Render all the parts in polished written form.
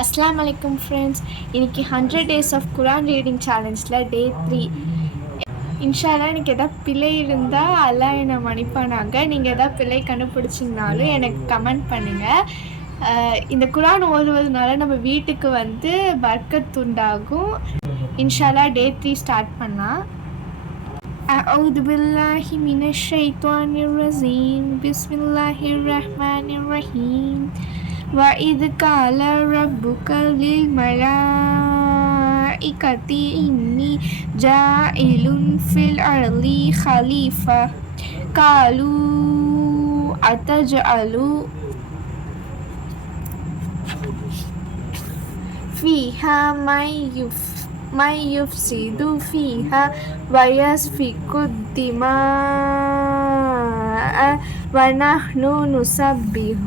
அஸ்ஸலாமு அலைக்கும் ஃப்ரெண்ட்ஸ். இன்றைக்கி 100 டேஸ் ஆஃப் குரான் ரீடிங் சேலஞ்சில் டே 3. இன்ஷால்லா எனக்கு எதாவது பிழை இருந்தால் அல்லா என்னை மன்னிப்பானாங்க. நீங்கள் எதாவது பிழை கண்டுபிடிச்சிங்கனாலும் எனக்கு கமெண்ட் பண்ணுங்கள். இந்த குரான் ஓதுவதனால நம்ம வீட்டுக்கு பர்க்கத் உண்டாகும். இன்ஷால்லா டே 3 ஸ்டார்ட் பண்ணலாம். أعوذ بالله من الشيطان الرجيم بسم الله الرحمن الرحيم وَإِذْ قَالَ رَبُّكَ لِلْمَلَائِكَةِ إِنِّي جَاعِلٌ فِي الْأَرْضِ خَلِيفَةً قَالُوا أَتَجْعَلُ فِيهَا مَن يُفْسِدُ فِيهَا وَيَسْفِكُ الدِّمَاءَ وَنَحْنُ نُسَبِّحُ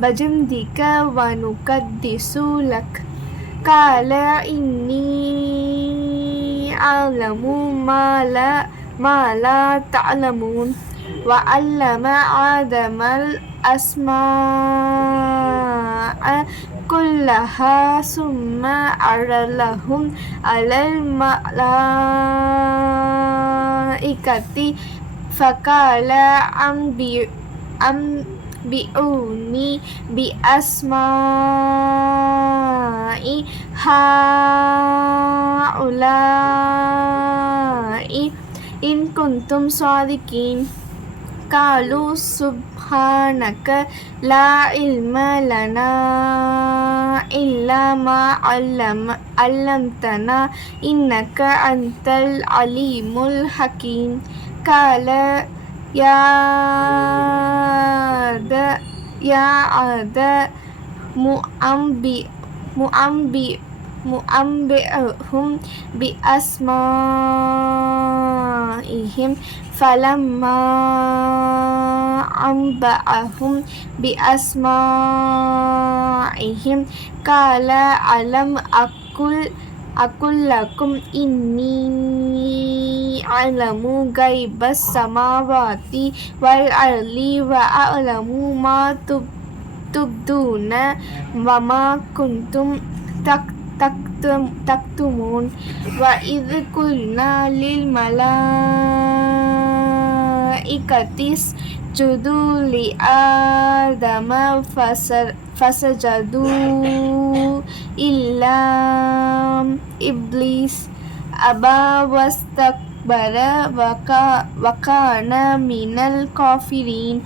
بجمدك ونقدس لك قال إني أعلم ما لا تعلمون وعلم آدم الأسماء كلها ثم عرضهم على الملائكة فقال أنبئوني بأسماء هؤلاء إن كنتم صادقين قالوا سبحانك لا علم لنا إلا ما علمتنا إنك أنت العليم الحكيم قال يا آدم مؤنبئهم بأسمائهم فلما أنبأهم بأسمائهم قال ألم أقل لكم إني أعلم غيب السماوات والأرض وأعلم ما تبدون وما كنتم تكتمون وإذ قلنا للملائكة اسجدوا لآدم فسجدوا إلا إبليس أبى واستكبر وكان من الكافرين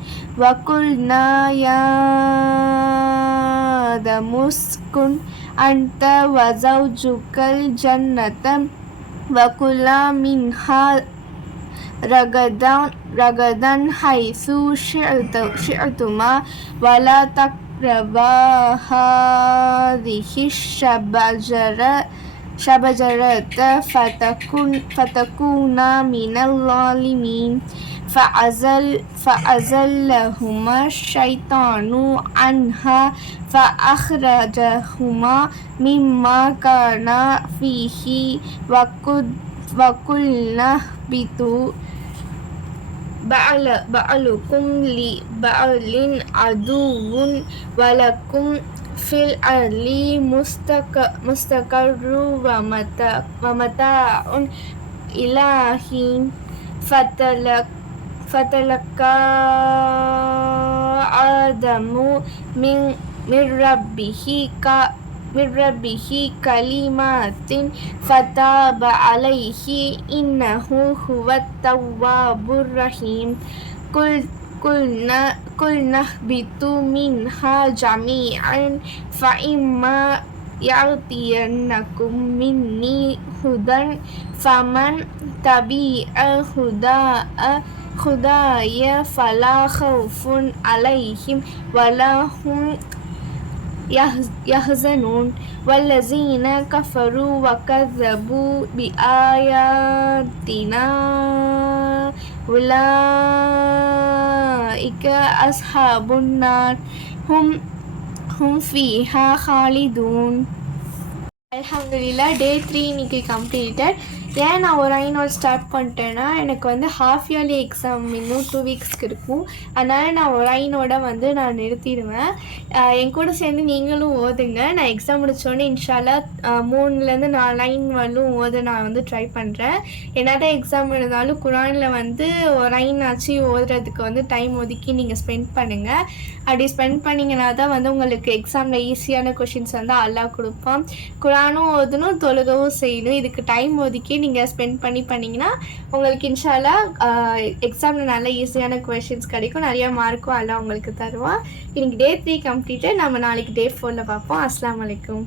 وقلنا يا آدم اسكن أنت وزوجك الجنة وكلا منها رغدا حيث شئتما ولا تقربا هذه الشجرة فتكونا من الظالمين فأزلهما الشيطان عنها فأخرجهما مما كانا فيه وقلنا اهبطوا بعضكم لبعض عدو ولكم في الأرض مستقر ومتاع إلى حين فتلقى آدم من ربه كلمات فتاب عليه إنه هو التواب الرحيم قلنا اهبطوا منها جميعا فإما يأتينكم مني هدى فمن تبع هداي فلا خوف عليهم ولا هم يحزنون والذين كفروا وكذبوا بآياتنا أولئك أصحاب النار هم فيها خالدون. அல்ஹம்துலில்லாஹ் டே 3 இன்னைக்கு கம்ப்ளீட்டட். ஏன் நான் ஒரு ஐநோட் ஸ்டார்ட் பண்ணிட்டேன்னா, எனக்கு வந்து ஹாஃப் இயர்லி எக்ஸாம் இன்னும் 2 வீக்ஸ்க்கு இருக்கும். அதனால் நான் ஒரு ஐனோட வந்து நான் நிறுத்திடுவேன். என் கூட சேர்ந்து நீங்களும் ஓதுங்க. நான் எக்ஸாம் முடித்தோடனே இன்ஷால்லா 3லேருந்து 4 லைன் வரலும் ஓத நான் வந்து ட்ரை பண்ணுறேன். என்னதான் எக்ஸாம் இருந்தாலும் குரானில் வந்து ஒரு லைன் ஆச்சு ஓதுறதுக்கு வந்து டைம் ஒதுக்கி நீங்கள் ஸ்பெண்ட் பண்ணுங்கள். அப்படி ஸ்பெண்ட் பண்ணிங்கன்னா தான் வந்து உங்களுக்கு எக்ஸாமில் ஈஸியான கொஷின்ஸ் வந்து அல்லாஹ் கொடுப்பான். குரானும் ஓதணும், தொழுகவும் செய்யணும். இதுக்கு டைம் ஒதுக்கி நீங்கள் ஸ்பெண்ட் பண்ணிங்கன்னா உங்களுக்கு இன்ஷா அல்லாஹ் எக்ஸாமில் நல்ல ஈஸியான கொஷின்ஸ் கிடைக்கும். நிறையா மார்க்கும் அல்லாஹ் உங்களுக்கு தருவான். இன்னைக்கு டே 3 கம்ப்ளீட்டு. நம்ம நாளைக்கு டே 4ல் பார்ப்போம். அஸ்ஸலாமு அலைக்கும்.